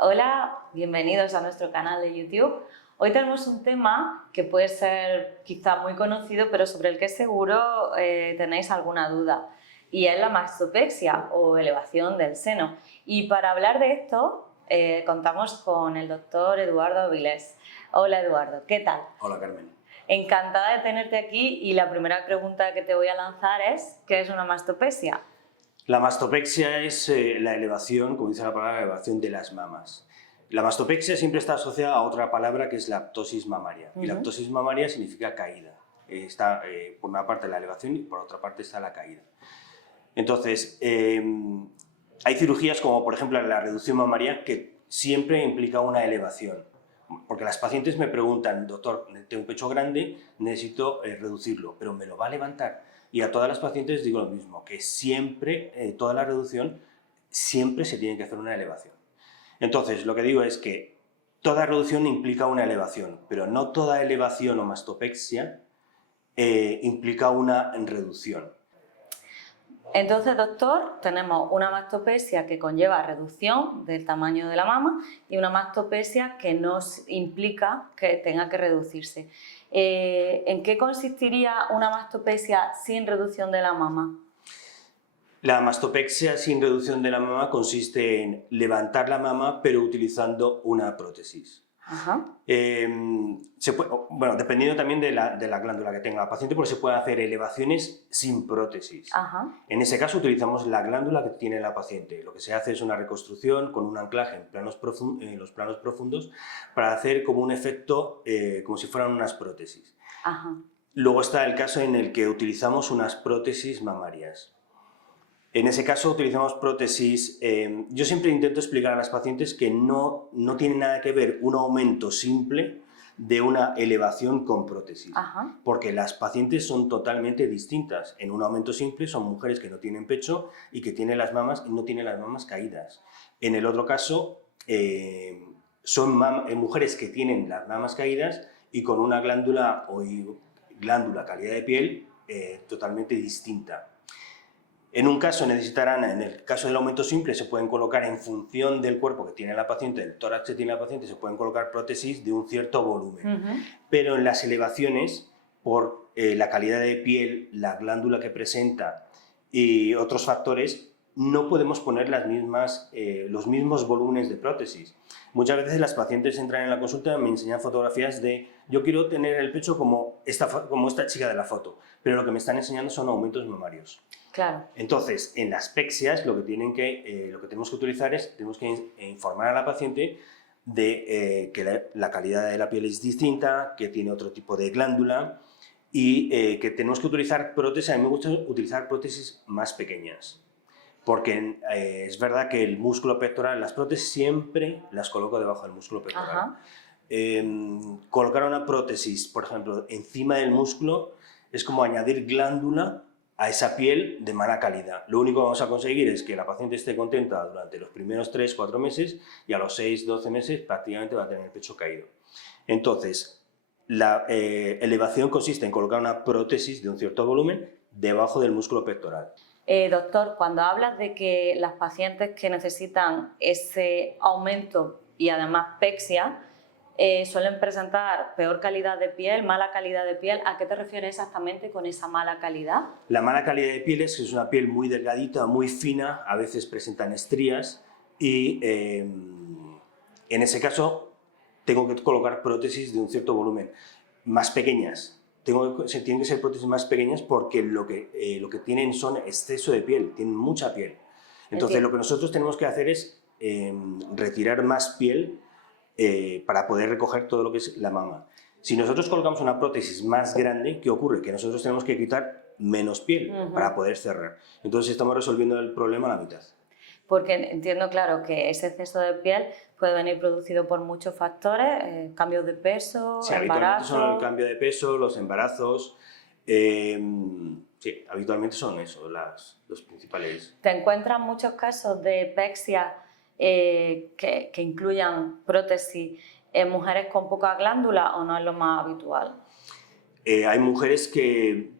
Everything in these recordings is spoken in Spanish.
Hola, bienvenidos a nuestro canal de YouTube. Hoy tenemos un tema que puede ser quizá muy conocido, pero sobre el que seguro tenéis alguna duda, y es la mastopexia o elevación del seno. Y para hablar de esto contamos con el doctor Eduardo Avilés. Hola Eduardo, ¿qué tal? Hola Carmen. Encantada de tenerte aquí, y la primera pregunta que te voy a lanzar es ¿qué es una mastopexia? La mastopexia es la elevación, como dice la palabra, la elevación de las mamas. La mastopexia siempre está asociada a otra palabra que es la ptosis mamaria. Y la ptosis mamaria significa caída. Está por una parte la elevación y por otra parte está la caída. Entonces, hay cirugías como por ejemplo la reducción mamaria que siempre implica una elevación. Porque las pacientes me preguntan, doctor, tengo un pecho grande, necesito reducirlo, pero ¿me lo va a levantar? Y a todas las pacientes digo lo mismo, que siempre, toda la reducción, siempre se tiene que hacer una elevación. Entonces, lo que digo es que toda reducción implica una elevación, pero no toda elevación o mastopexia implica una reducción. Entonces, doctor, tenemos una mastopexia que conlleva reducción del tamaño de la mama y una mastopexia que nos implica que tenga que reducirse. ¿En qué consistiría una mastopexia sin reducción de la mama? La mastopexia sin reducción de la mama consiste en levantar la mama pero utilizando una prótesis. Ajá. Bueno, dependiendo también de la glándula que tenga la paciente, porque se pueden hacer elevaciones sin prótesis. Ajá. En ese caso utilizamos la glándula que tiene la paciente. Lo que se hace es una reconstrucción con un anclaje en los planos profundos para hacer como un efecto, como si fueran unas prótesis. Ajá. Luego está el caso en el que utilizamos unas prótesis mamarias. En ese caso utilizamos prótesis. Yo siempre intento explicar a las pacientes que no tiene nada que ver un aumento simple de una elevación con prótesis. Ajá. Porque las pacientes son totalmente distintas. En un aumento simple son mujeres que no tienen pecho y que tienen las mamas y no tienen las mamas caídas. En el otro caso son mujeres que tienen las mamas caídas y con una glándula calidad de piel totalmente distinta. En un caso necesitarán, en el caso del aumento simple, se pueden colocar en función del cuerpo que tiene la paciente, del tórax que tiene la paciente, se pueden colocar prótesis de un cierto volumen. Pero en las elevaciones, por la calidad de piel, la glándula que presenta y otros factores, no podemos poner los mismos volúmenes de prótesis. Muchas veces las pacientes entran en la consulta y me enseñan fotografías de yo quiero tener el pecho como esta chica de la foto, pero lo que me están enseñando son aumentos mamarios. Claro. Entonces, en las pexias lo que tenemos que utilizar es, tenemos que informar a la paciente de que la calidad de la piel es distinta, que tiene otro tipo de glándula y que tenemos que utilizar prótesis. A mí me gusta utilizar prótesis más pequeñas, porque es verdad que el músculo pectoral, las prótesis siempre las coloco debajo del músculo pectoral. Colocar una prótesis, por ejemplo, encima del músculo es como añadir glándula a esa piel de mala calidad. Lo único que vamos a conseguir es que la paciente esté contenta durante los primeros 3-4 meses y a los 6-12 meses prácticamente va a tener el pecho caído. Entonces, la elevación consiste en colocar una prótesis de un cierto volumen debajo del músculo pectoral. Doctor, cuando hablas de que las pacientes que necesitan ese aumento y además pexia suelen presentar peor calidad de piel, mala calidad de piel, ¿a qué te refieres exactamente con esa mala calidad? La mala calidad de piel es una piel muy delgadita, muy fina, a veces presentan estrías y en ese caso tengo que colocar prótesis de un cierto volumen, más pequeñas. Tienen que ser prótesis más pequeñas porque lo que tienen son exceso de piel, tienen mucha piel. Entonces lo que nosotros tenemos que hacer es retirar más piel para poder recoger todo lo que es la mama. Si nosotros colocamos una prótesis más grande, ¿qué ocurre? Que nosotros tenemos que quitar menos piel para poder cerrar. Entonces estamos resolviendo el problema a la mitad. Porque entiendo, claro, que ese exceso de piel puede venir producido por muchos factores, cambios de peso, sí, embarazo... habitualmente son el cambio de peso, los embarazos... sí, habitualmente son eso, los principales. ¿Te encuentras muchos casos de pexia que incluyan prótesis en mujeres con poca glándula o no es lo más habitual? Hay mujeres que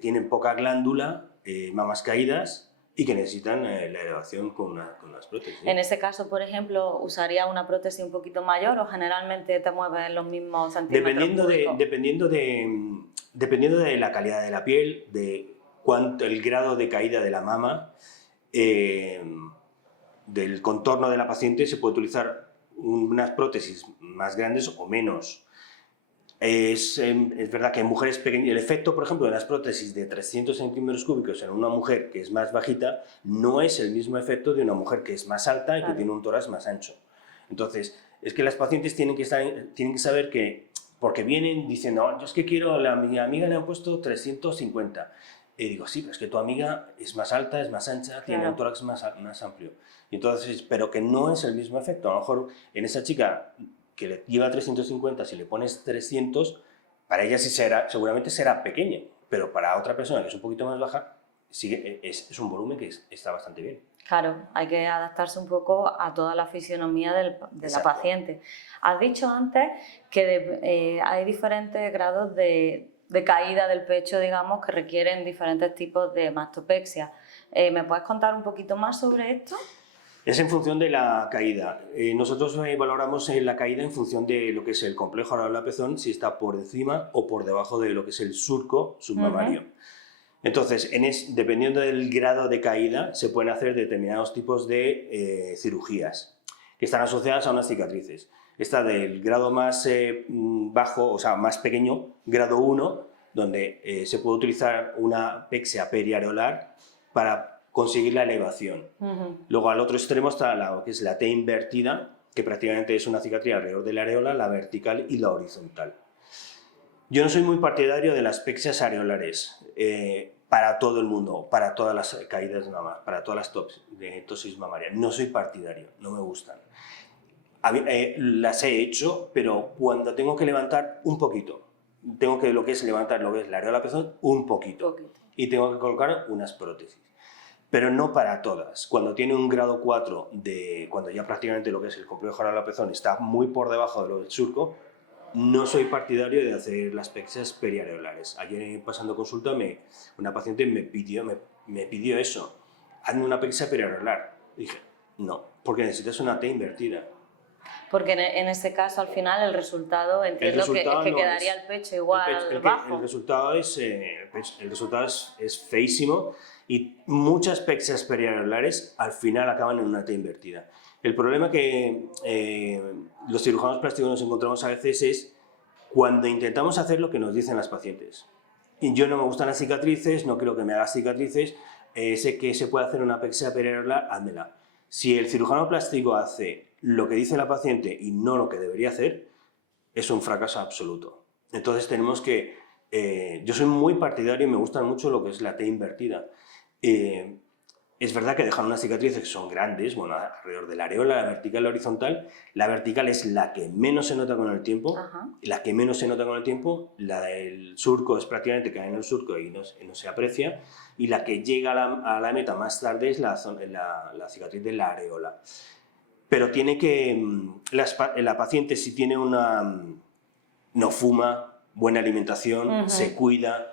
tienen poca glándula, mamas caídas, y que necesitan la elevación con las prótesis. En ese caso, por ejemplo, ¿usaría una prótesis un poquito mayor o generalmente te mueves en los mismos centímetros cúbicos? Dependiendo de la calidad de la piel, de el grado de caída de la mama, del contorno de la paciente, se puede utilizar unas prótesis más grandes o menos. Es verdad que en mujeres pequeñas, el efecto, por ejemplo, de las prótesis de 300 centímetros cúbicos en una mujer que es más bajita no es el mismo efecto de una mujer que es más alta y que tiene un tórax más ancho. Entonces, es que las pacientes tienen que saber que, porque vienen diciendo, oh, yo es que quiero, a mi amiga le han puesto 350. Y digo, sí, pero es que tu amiga es más alta, es más ancha, tiene un tórax más amplio. Y entonces, pero que no es el mismo efecto. A lo mejor en esa chica que le lleva 350, si le pones 300, para ella sí seguramente será pequeña, pero para otra persona que es un poquito más baja, es un volumen que está bastante bien. Claro, hay que adaptarse un poco a toda la fisionomía de la paciente. Has dicho antes que hay diferentes grados de caída del pecho, digamos, que requieren diferentes tipos de mastopexia. ¿Me puedes contar un poquito más sobre esto? Es en función de la caída. Nosotros valoramos la caída en función de lo que es el complejo oral-pezón, si está por encima o por debajo de lo que es el surco submamario. Entonces, dependiendo del grado de caída, se pueden hacer determinados tipos de cirugías que están asociadas a unas cicatrices. Está del grado más bajo, o sea, más pequeño, grado 1, donde se puede utilizar una pexia periareolar para conseguir la elevación. Luego al otro extremo está lo que es la T invertida, que prácticamente es una cicatriz alrededor de la areola, la vertical y la horizontal. Yo no soy muy partidario de las pexias areolares para todo el mundo, para todas las caídas de mama, para todas las tosis mamarias. No soy partidario, no me gustan. Las he hecho, pero cuando tengo que levantar un poquito, lo que es levantar lo que es la areola pezón un poquito. Y tengo que colocar unas prótesis. Pero no para todas. Cuando tiene un grado 4, cuando ya prácticamente lo que es el complejo oral-pezón está muy por debajo de lo del surco, no soy partidario de hacer las pexias periareolares. Ayer pasando consulta, una paciente me pidió eso, hazme una pexia periareolar. Dije, no, porque necesitas una T invertida. Porque en ese caso, al final, el resultado, entiendo que quedaría el pecho igual bajo. El resultado es feísimo y muchas pexias periareolares al final acaban en una T invertida. El problema que los cirujanos plásticos nos encontramos a veces es cuando intentamos hacer lo que nos dicen las pacientes. Y yo no me gustan las cicatrices, no quiero que me hagas cicatrices, sé que se puede hacer una pexia periareolar, házmela. Si el cirujano plástico hace lo que dice la paciente y no lo que debería hacer, es un fracaso absoluto. Entonces tenemos que... yo soy muy partidario y me gusta mucho lo que es la T invertida. Es verdad que dejan unas cicatrices que son grandes, bueno, alrededor de la areola, la vertical y la horizontal. La vertical es la que menos se nota con el tiempo, la que menos se nota con el tiempo, la del surco es prácticamente cae en el surco y no se aprecia, y la que llega a la meta más tarde es la cicatriz de la areola. Pero tiene que, la paciente si tiene no fuma, buena alimentación, se cuida,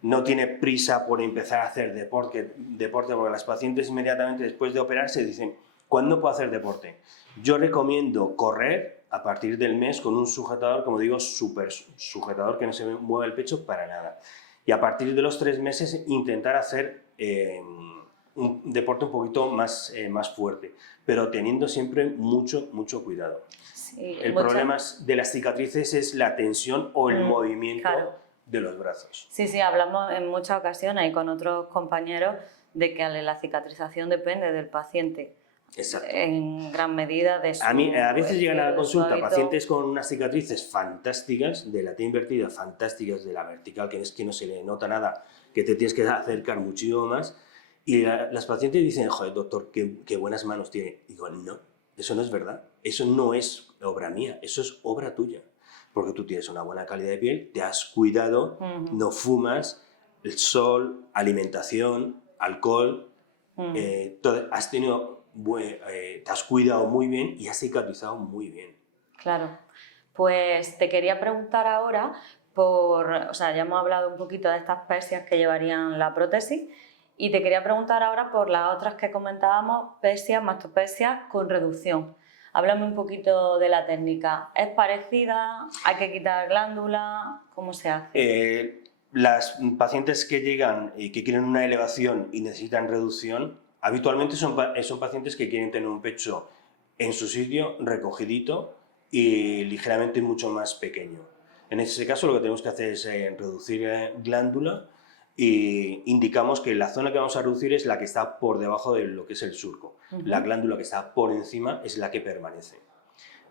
no tiene prisa por empezar a hacer deporte, porque las pacientes inmediatamente después de operarse dicen, ¿cuándo puedo hacer deporte? Yo recomiendo correr a partir del mes con un sujetador, como digo, súper sujetador, que no se mueva el pecho para nada. Y a partir de los 3 meses intentar hacer un deporte un poquito más fuerte, pero teniendo siempre mucho cuidado. Sí, el problema de las cicatrices es la tensión o el movimiento de los brazos. Sí, hablamos en muchas ocasiones y con otros compañeros de que la cicatrización depende del paciente. Exacto. En gran medida de su... A veces llegan a la consulta pacientes con unas cicatrices fantásticas, de la T invertida, fantásticas, de la vertical, que es que no se le nota nada, que te tienes que acercar muchísimo más, y las pacientes dicen, joder, doctor, qué buenas manos tiene. Digo, no, eso no es verdad, eso no es obra mía, eso es obra tuya. Porque tú tienes una buena calidad de piel, te has cuidado, no fumas, el sol, alimentación, alcohol, te has cuidado muy bien y has cicatrizado muy bien. Claro. Pues te quería preguntar ahora o sea, ya hemos hablado un poquito de estas pesias que llevarían la prótesis y te quería preguntar ahora por las otras que comentábamos, pesias, mastopesias con reducción. Háblame un poquito de la técnica. ¿Es parecida? ¿Hay que quitar glándula? ¿Cómo se hace? Las pacientes que llegan y que quieren una elevación y necesitan reducción, habitualmente son pacientes que quieren tener un pecho en su sitio, recogidito y ligeramente mucho más pequeño. En ese caso lo que tenemos que hacer es reducir glándula y indicamos que la zona que vamos a reducir es la que está por debajo de lo que es el surco. La glándula que está por encima es la que permanece.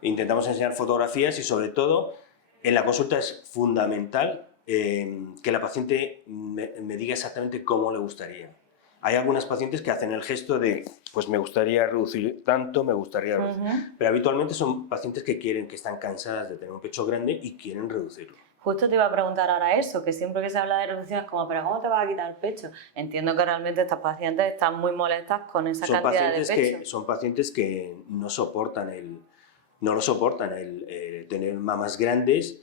Intentamos enseñar fotografías y sobre todo en la consulta es fundamental que la paciente me diga exactamente cómo le gustaría. Hay algunas pacientes que hacen el gesto de, pues me gustaría reducir tanto, me gustaría reducir. Pero habitualmente son pacientes que están cansadas de tener un pecho grande y quieren reducirlo. Justo te iba a preguntar ahora eso, que siempre que se habla de reducción es como, pero ¿cómo te vas a quitar el pecho? Entiendo que realmente estas pacientes están muy molestas con esa cantidad de pecho. Son pacientes que no lo soportan tener mamas grandes.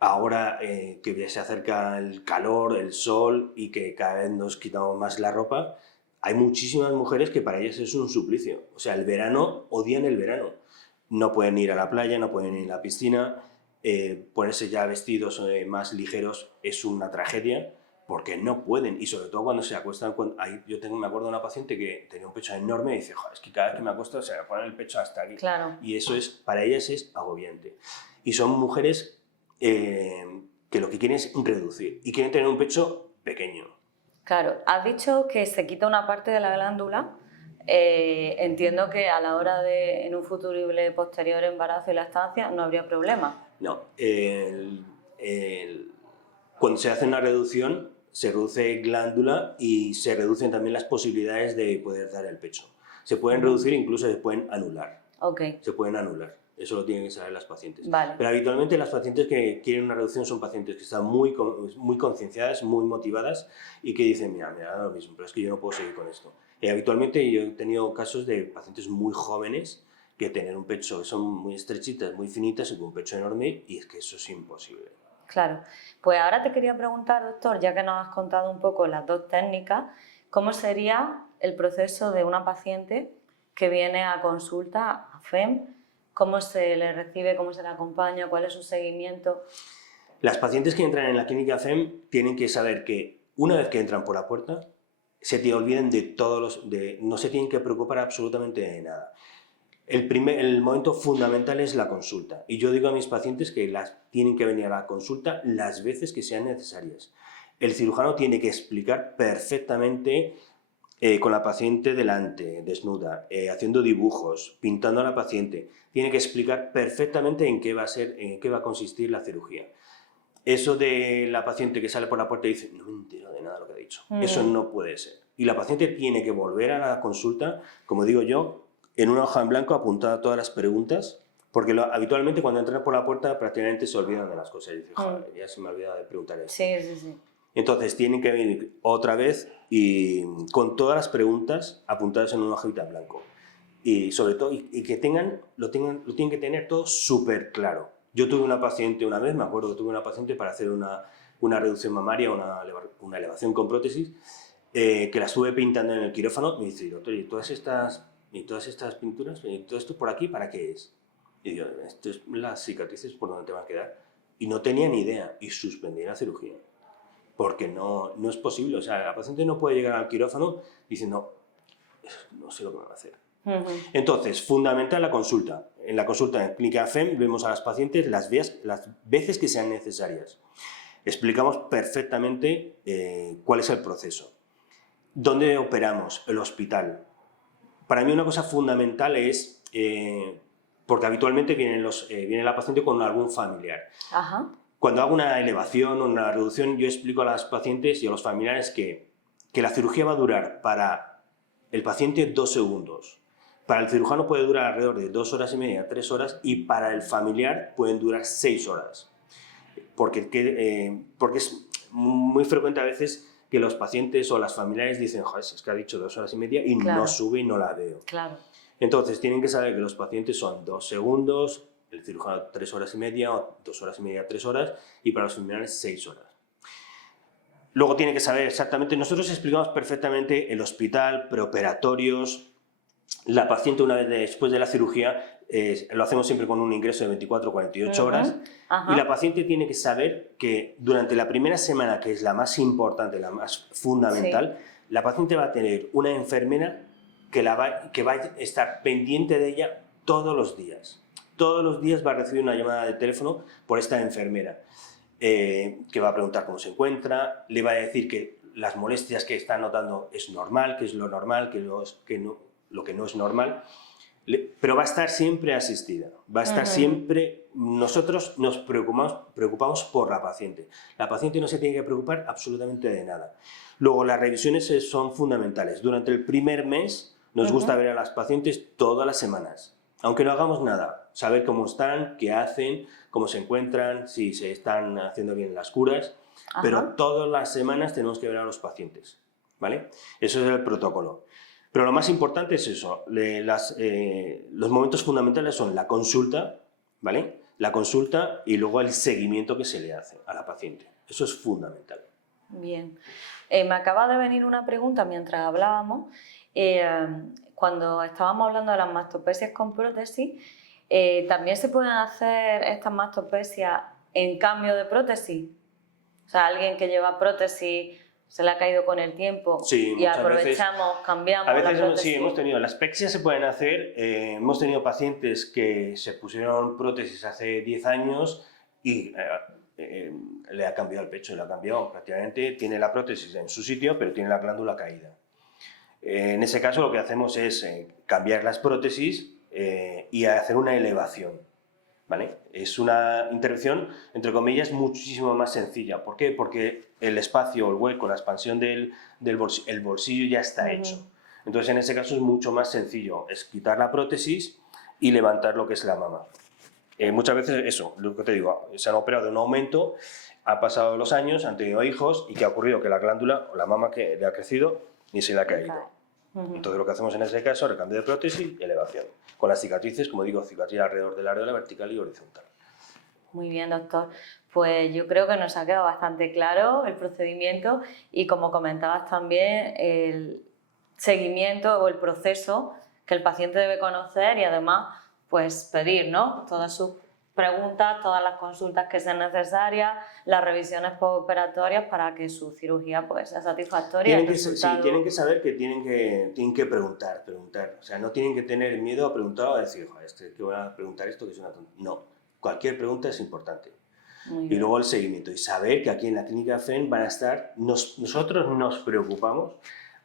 Ahora que ya se acerca el calor, el sol y que cada vez nos quitamos más la ropa, hay muchísimas mujeres que para ellas es un suplicio. O sea, el verano, odian el verano. No pueden ir a la playa, no pueden ir a la piscina, ponerse ya vestidos más ligeros es una tragedia porque no pueden. Y sobre todo cuando se acuestan, me acuerdo de una paciente que tenía un pecho enorme y dice, joder, es que cada vez que me acuesto se me pone el pecho hasta aquí. Claro. Y eso para ellas es agobiante. Y son mujeres que lo que quieren es reducir y quieren tener un pecho pequeño. Claro, has dicho que se quita una parte de la glándula. Entiendo que a la hora de, en un futurible posterior embarazo y lactancia, no habría problema. No, cuando se hace una reducción, se reduce glándula y se reducen también las posibilidades de poder dar el pecho. Se pueden reducir, incluso se pueden anular. Okay. Se pueden anular. Eso lo tienen que saber las pacientes. Vale. Pero habitualmente las pacientes que quieren una reducción son pacientes que están muy concienciadas, muy motivadas y que dicen, mira, me da lo mismo, pero es que yo no puedo seguir con esto. Habitualmente yo he tenido casos de pacientes muy jóvenes que tienen un pecho que son muy estrechitas, muy finitas y con un pecho enorme y es que eso es imposible. Claro. Pues ahora te quería preguntar, doctor, ya que nos has contado un poco las dos técnicas, ¿cómo sería el proceso de una paciente que viene a consulta a FEM? ¿Cómo se le recibe, cómo se le acompaña, cuál es su seguimiento? Las pacientes que entran en la clínica FEM tienen que saber que una vez que entran por la puerta, se te olviden de no se tienen que preocupar absolutamente de nada. El momento fundamental es la consulta. Y yo digo a mis pacientes que tienen que venir a la consulta las veces que sean necesarias. El cirujano tiene que explicar perfectamente con la paciente delante, desnuda, haciendo dibujos, pintando a la paciente. Tiene que explicar perfectamente en qué va a consistir la cirugía. Eso de la paciente que sale por la puerta y dice, no me entero de nada de lo que ha dicho. Eso no puede ser. Y la paciente tiene que volver a la consulta, como digo yo, en una hoja en blanco apuntada todas las preguntas, porque habitualmente cuando entran por la puerta prácticamente se olvidan de las cosas. Y dicen, joder, ya se me ha olvidado de preguntar eso. Sí. Entonces tienen que venir otra vez y con todas las preguntas apuntadas en una hojita en blanco. Y sobre todo, y que lo tienen que tener todo súper claro. Yo tuve una paciente una vez, me acuerdo que tuve una paciente para hacer una reducción mamaria, una elevación con prótesis, que la estuve pintando en el quirófano. Me dice, doctor, ¿y todas estas pinturas, y todo esto por aquí, para qué es? Y digo, esto es las cicatrices por donde te van a quedar. Y no tenía ni idea, y suspendí la cirugía. Porque no es posible, o sea, la paciente no puede llegar al quirófano diciendo, no sé lo que me va a hacer. Entonces, fundamental la consulta. En la consulta en Clínica FEM vemos a las pacientes las veces que sean necesarias. Explicamos perfectamente cuál es el proceso. ¿Dónde operamos? El hospital. Para mí una cosa fundamental es, porque habitualmente viene la paciente con algún familiar. Ajá. Cuando hago una elevación o una reducción, yo explico a las pacientes y a los familiares que la cirugía va a durar para el paciente 2 segundos. Para el cirujano puede durar alrededor de 2 horas y media, 3 horas, y para el familiar pueden durar 6 horas. Porque es muy frecuente a veces que los pacientes o las familiares dicen, joder, es que ha dicho 2 horas y media y Claro. no sube y no la veo. Claro. Entonces tienen que saber que los pacientes son 2 segundos, el cirujano 3 horas y media, o 2 horas y media, 3 horas, y para los familiares 6 horas. Luego tienen que saber exactamente, nosotros explicamos perfectamente el hospital, preoperatorios, la paciente una vez después de la cirugía, lo hacemos siempre con un ingreso de 24 o 48 horas, y la paciente tiene que saber que durante la primera semana, que es la más importante, la más fundamental, la paciente va a tener una enfermera que va a estar pendiente de ella todos los días. Todos los días va a recibir una llamada de teléfono por esta enfermera, que va a preguntar cómo se encuentra, le va a decir que las molestias que está notando es normal, que es lo normal, lo que no es normal, pero va a estar siempre asistida, va a estar siempre. Nosotros nos preocupamos por la paciente. La paciente no se tiene que preocupar absolutamente de nada. Luego, las revisiones son fundamentales. Durante el primer mes nos gusta ver a las pacientes todas las semanas, aunque no hagamos nada, saber cómo están, qué hacen, cómo se encuentran, si se están haciendo bien las curas, pero todas las semanas tenemos que ver a los pacientes, ¿vale? Eso es el protocolo. Pero lo más importante es eso, los momentos fundamentales son la consulta, ¿vale? La consulta y luego el seguimiento que se le hace a la paciente. Eso es fundamental. Bien. Me acaba de venir una pregunta mientras hablábamos. Cuando estábamos hablando de las mastopesias con prótesis, ¿también se pueden hacer estas mastopesias en cambio de prótesis? O sea, alguien que lleva prótesis se le ha caído con el tiempo y aprovechamos, cambiamos a veces, la prótesis. Sí, hemos tenido, las aspexia se pueden hacer, hemos tenido pacientes que se pusieron prótesis hace 10 años y le ha cambiado el pecho, le ha cambiado prácticamente, tiene la prótesis en su sitio, pero tiene la glándula caída. En ese caso lo que hacemos es cambiar las prótesis y hacer una elevación, ¿vale? Es una intervención, entre comillas, muchísimo más sencilla. ¿Por qué? Porque el espacio, el hueco, la expansión del bolsillo, el bolsillo ya está hecho. Entonces, en ese caso es mucho más sencillo, es quitar la prótesis y levantar lo que es la mama. Muchas veces eso, lo que te digo, se han operado de un aumento, ha pasado los años, han tenido hijos y ¿qué ha ocurrido? Que la glándula o la mama que le ha crecido y se le ha caído. Entonces lo que hacemos en ese caso es recambio de prótesis y elevación. Con las cicatrices, como digo, cicatriz alrededor del areola vertical y horizontal. Muy bien, doctor. Pues yo creo que nos ha quedado bastante claro el procedimiento y, como comentabas también, el seguimiento o el proceso que el paciente debe conocer y además pues pedir, ¿no?, todas sus preguntas, todas las consultas que sean necesarias, las revisiones postoperatorias para que su cirugía pues sea satisfactoria. Tienen que saber que tienen que preguntar. O sea, no tienen que tener miedo a preguntar o a decir, joder, que voy a preguntar esto que es una tontería. No, cualquier pregunta es importante. Y luego el seguimiento y saber que aquí en la clínica FEN van a estar, nosotros nos preocupamos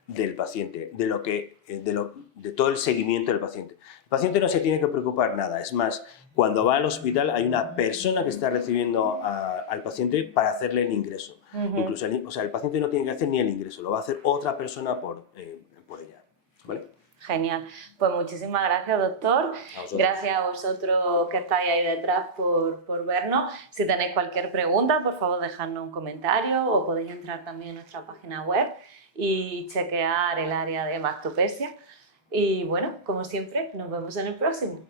del paciente, de todo el seguimiento del paciente. El paciente no se tiene que preocupar nada, es más, cuando va al hospital hay una persona que está recibiendo al paciente para hacerle el ingreso. Incluso, o sea, el paciente no tiene que hacer ni el ingreso, lo va a hacer otra persona por ella, ¿vale? Genial. Pues muchísimas gracias, doctor. Gracias a vosotros que estáis ahí detrás por vernos. Si tenéis cualquier pregunta, por favor, dejadnos un comentario o podéis entrar también en nuestra página web y chequear el área de mastopesia. Y bueno, como siempre, nos vemos en el próximo.